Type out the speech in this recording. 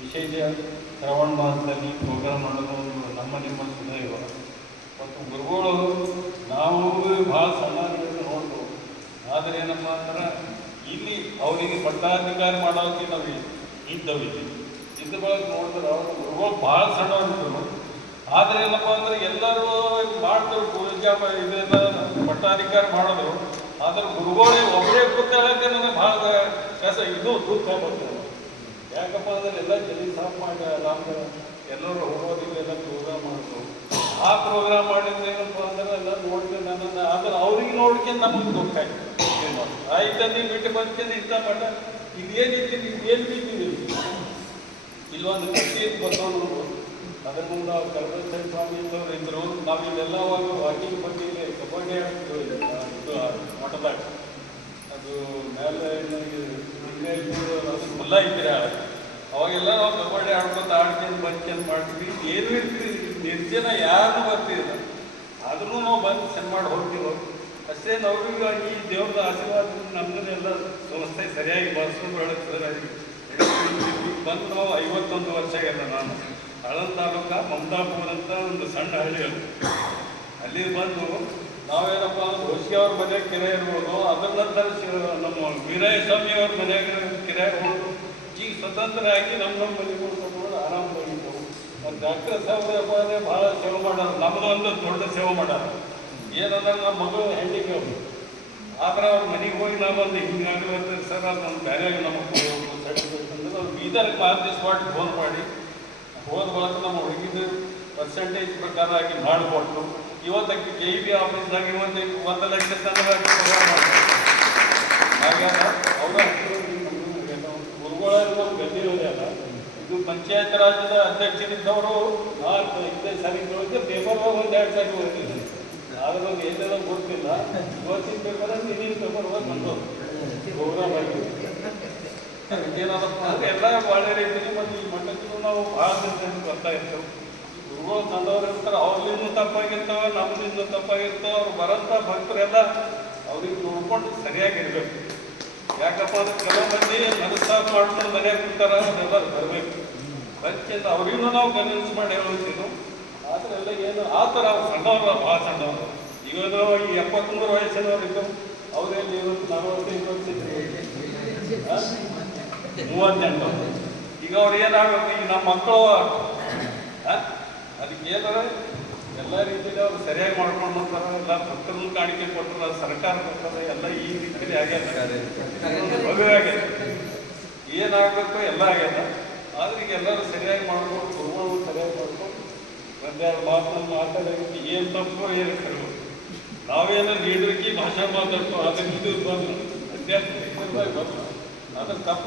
ವಿಶೇಷ ಶ್ರವಣ ಮಾಸದಲ್ಲಿ ಪ್ರೋಗ್ರಾಮ್ ಮಾಡೋದು ಒಂದು ನಮ್ಮ ನಿಮ್ಮ ಸುದೈವ. ಮತ್ತು ಗುರುಗಳು ನಾವು ಭಾಳ ಸಣ್ಣದಿಂದ ನೋಡ್ತೇವೆ. ಆದರೆ ಏನಪ್ಪ ಅಂದ್ರೆ ಇಲ್ಲಿ ಅವರಿಗೆ ಪಟ್ಟಾಧಿಕಾರ ಮಾಡೋಕ್ಕೆ ನಾವು ಇದ್ದವಿಲ್ಲ. ಇದ್ದ ಬಳಕ ನೋಡಿದ್ರೆ ಅವರು ಗುರುಗಳು ಭಾಳ ಸಣ್ಣವರಿದ್ದರು. ಆದರೆ ಏನಪ್ಪ ಅಂದ್ರೆ ಎಲ್ಲರೂ ಮಾಡ್ತಾರೆ ಪೂಜಾ ಇದೆಲ್ಲ ಪಟ್ಟಾಧಿಕಾರ ಮಾಡಿದ್ರು. ಆದ್ರೆ ಗುರುಗಳಿಗೆ ಒಬ್ಬರೇ ಕೂತಾಳಕ್ಕೆ ನನಗೆ ಭಾಳ ಕಸ ಇದು ದುಃಖ ಬರ್ತದೆ. ಯಾಕಪ್ಪ ಅಂದ್ರೆ ಎಲ್ಲ ಜಲ್ಲಿ ಸಾಫ್ ಮಾಡಿ ಎಲ್ಲರೂ ಹೋಗೋದಿಲ್ಲ, ಎಲ್ಲ ಪ್ರೋಗ್ರಾಮ್ ಮಾಡಿದ್ರು. ಆ ಪ್ರೋಗ್ರಾಮ್ ಮಾಡಿದ್ರೆ ಏನಪ್ಪ ಅಂದ್ರೆ ಎಲ್ಲ ನೋಡ್ಕೊಂಡು ನನ್ನನ್ನು ಆದ್ರೆ ಅವ್ರಿಗೆ ನೋಡ್ಕೊಂಡು ನಮಗೆ ದುಃಖ ಆಯ್ತು. ನೀವು ಬಿಟ್ಟು ಬಂದ್ಕೊಂಡು ಇಷ್ಟ ಮಟ್ಟ ಇದೇನಿತ್ತು, ಏನು ಬಿದ್ದಿದ್ದೀವಿ ಇಲ್ಲೊಂದು ಕಟ್ಟಿ ಬಸವನು ಅದ್ರ ಮುಂದೆ ಅವ್ರು ಕರಬಸವ ಸ್ವಾಮಿ ಅಂತವ್ರು ಇದ್ರು. ನಾವಿಲ್ಲೆಲ್ಲ ವಾಕಿಂಗ್ ಬಂದಿದ್ದೆ, ಕಬಡ್ಡಿ ಆಡ್ತಿದ್ವಿ ಇದು ಮಠದಾಗ. ಅದು ಮೇಲೆ ಅದು ಫುಲ್ಲ ಇದ್ರೆ ಅವಾಗೆಲ್ಲ ನಾವು ಕಬಡ್ಡಿ ಆಡ್ಕೊತ ಆಡ್ಕೊಂಡು ಬಂದ್ಕೊಂಡು ಮಾಡ್ತೀವಿ. ಏನು ಇರ್ತೀವಿ ನಿರ್ಜನ ಯಾರು ಬರ್ತಿಲ್ಲ. ಆದ್ರೂ ನಾವು ಬಂದು ಸೆಂಡ್ ಮಾಡಿ ಹೋಗ್ತೀವಿ ಅಷ್ಟೇ. ಅವ್ರಿಗೆ ಈ ದೇವ್ರದ ಆಶೀರ್ವಾದ ನಮ್ಮನ್ನೆಲ್ಲ ಸಂಸ್ಥೆ ಸರಿಯಾಗಿ ಬಳಸ್ಕೊಂಡು ಬೆಳೆಸ್ತಾರೆ. ಬಂದು ನಾವು 51 ವರ್ಷ ಆಗಿಲ್ಲ. ನಾನು ಆಳಂದ ತಾಲೂಕ ಮಮತಾಪುರ ಅಂತ ಒಂದು ಸಣ್ಣ ಹಳ್ಳಿ ಅದು. ಅಲ್ಲಿ ಬಂದು ನಾವೇನಪ್ಪ ಅಂದ್ರೆ ಹೊಸಿಗೆ ಅವ್ರ ಮನೆಯಾಗ ಕೆರೆ ಇರ್ಬೋದು. ಅದರ ನಂತರ ನಮ್ಮ ವೀರಯ್ಯ ಸ್ವಾಮಿಯವ್ರ ಮನೆಯಾಗ ಕೆರೆ ಇರ್ಬೋದು. ಈಗ ಸ್ವತಂತ್ರ ಆಗಿ ನಮ್ಮ ಮನೆಗಳು ಕಟ್ಕೊಂಡು ಆರಾಮವಾಗಿದ್ದವು. ಮತ್ತು ಡಾಕ್ಟರ್ ಸಾಹೇಬ್ರೆ ಭಾಳ ಸೇವೆ ಮಾಡೋರು. ನಮ್ಮದು ಒಂದು ದೊಡ್ಡ ಸೇವೆ ಮಾಡೋರು. ಏನಂದ್ರೆ ನಮ್ಮ ಮಗಳು ಹೆಂಡಿಗೆ ಅವರು. ಆದ್ರೆ ಅವ್ರ ಮನೆಗೆ ಹೋಗಿ ನಾವೊಂದು ಹಿಂಗಾಗಲತ್ತ ಸರ್ ಅದು ನಮ್ಮ ಬೇರೆ ನಮಗೆ ಸರ್ಟಿಫಿಕೇಟ್ ಅಂದ್ರೆ ಅವ್ರು ಬೀದರ್ಗೆ ಮಾರ್ದಿ ಸ್ಪಾಟ್ ಫೋನ್ ಮಾಡಿ ಹೋದ ಬಳಕ ನಮ್ಮ ಹುಡುಗಿದ ಪರ್ಸೆಂಟೇಜ್ ಪ್ರಕಾರ ಆಗಿ ಮಾಡಿಕೊಟ್ಟು ಇವತ್ತಕ್ಕೆ KEB ಆಫೀಸ್ದಾಗ ಇವತ್ತು 1 ಲಕ್ಷ ತನಕ ಪ್ರೋಗ್ರಾಮ್ ಮಾಡ್ತಾರೆ. ಹಾಗಾದ ಅವರ ಗುರುಗಳೆಲ್ಲ ಗದ್ದಿರೋದೇ ಅಲ್ಲ. ಇದು ಪಂಚಾಯತ್ ರಾಜ್ಯದ ಅಧ್ಯಕ್ಷರಿದ್ದವರು 4-5 ಸಾರಿಗಳಿಗೆ ಪೇಪರ್ 1-2 ಸಾರಿ ಓದಿದ್ರು. ಆದ್ರೆ ಏನೆಲ್ಲ ಗೊತ್ತಿಲ್ಲ. ಇವತ್ತಿನ ಪೇಪರ್ ಇನ್ನಿನ ಪೇಪರ್ ಬಂದವರು ಪ್ರೋಗ್ರಾಮ್ ಆಗಿ ಏನದಪ್ಪ ಅಂದ್ರೆ ಎಲ್ಲ ಒಳ್ಳೆ ರೀತಿಯಲ್ಲಿ. ಮತ್ತು ಈ ಮಟ್ಟಕ್ಕೂ ನಾವು ಭಾಳ ದಿನ ಬರ್ತಾ ಇರ್ತೇವೆ. ಗುರುಗಳು ತಂದವ್ರು ಇರ್ತಾರೆ, ಅವ್ರಲಿಂದ ತಪ್ಪಾಗಿರ್ತಾವೆ, ನಮ್ಮಿಂದ ತಪ್ಪಾಗಿರ್ತಾವೆ. ಅವ್ರು ಬರೋಂಥ ಭಕ್ತರೆಲ್ಲ ಅವ್ರಿಗೆ ನೋಡ್ಕೊಂಡು ಸರಿಯಾಗಿರ್ಬೇಕು. ಯಾಕಪ್ಪ ಅಂದ್ರೆ ಕೆಲವು ಮಂದಿ ಮನಸ್ಸಾಫ್ ಮಾಡ್ಕೊಂಡು ಮನೆಯಾಗ ಕೂತಾರ, ಅದೆಲ್ಲ ಬರಬೇಕು. ಬಂದ್ಕಿಂತ ಅವ್ರಿಗೂ ನಾವು ಕನ್ವಿನ್ಸ್ ಮಾಡಿ ಹೇಳ್ತೀವಿ. ಆದರೆ ಎಲ್ಲ ಏನು ಆ ಥರ ಸಣ್ಣವ್ರು ಭಾಳ ಸಣ್ಣವರು. ಈಗ ಈ 73 ವಯಸ್ಸಿನವ್ರು ಇದ್ದು ಅವರಲ್ಲಿ 45 ವರ್ಷ 38. ಈಗ ಅವ್ರು ಏನಾಗಬೇಕು, ಈಗ ನಮ್ಮ ಮಕ್ಕಳು ಅದಕ್ಕೆ ಏನಾರ ಎಲ್ಲ ರೀತಿಯಲ್ಲಿ ಅವ್ರು ಸರಿಯಾಗಿ ಮಾಡ್ಕೊಂಡು ಹೋಗ್ತಾರೆ. ಎಲ್ಲ ಭಕ್ತರನ್ನು ಕಾಣಿಕೆ ಕೊಟ್ಟರು, ಸರ್ಕಾರ ಕೊಟ್ಟರೆ ಎಲ್ಲ ಈ ರೀತಿಯಲ್ಲಿ ಆಗ್ಯದ. ಭವ್ಯವಾಗ್ಯದ. ಏನಾಗಬೇಕು ಎಲ್ಲ ಆಗ್ಯದ. ಆದ್ರೆ ಈಗ ಎಲ್ಲರೂ ಸರಿಯಾಗಿ ಮಾಡ್ಕೊಂಡು ಗುರುಗಳು ಸರಿಯಾಗಿ ಮಾಡ್ಕೊಂಡು ಒಂದೆರಡು ಮಾತನ್ನು ಮಾತಾಡೋದಕ್ಕೆ ಏನು ತಪ್ಪು ಏನು ಕರೆವು. ನಾವೇನೋ ಲೀಡರ್ಗೆ ಭಾಷೆ ಮಾತಾಡ್ತು. ಅದಕ್ಕೆ ಇದು ಬಂದು ಅಧ್ಯಾತ್ಮ ಅದ್ರ ತಪ್ಪ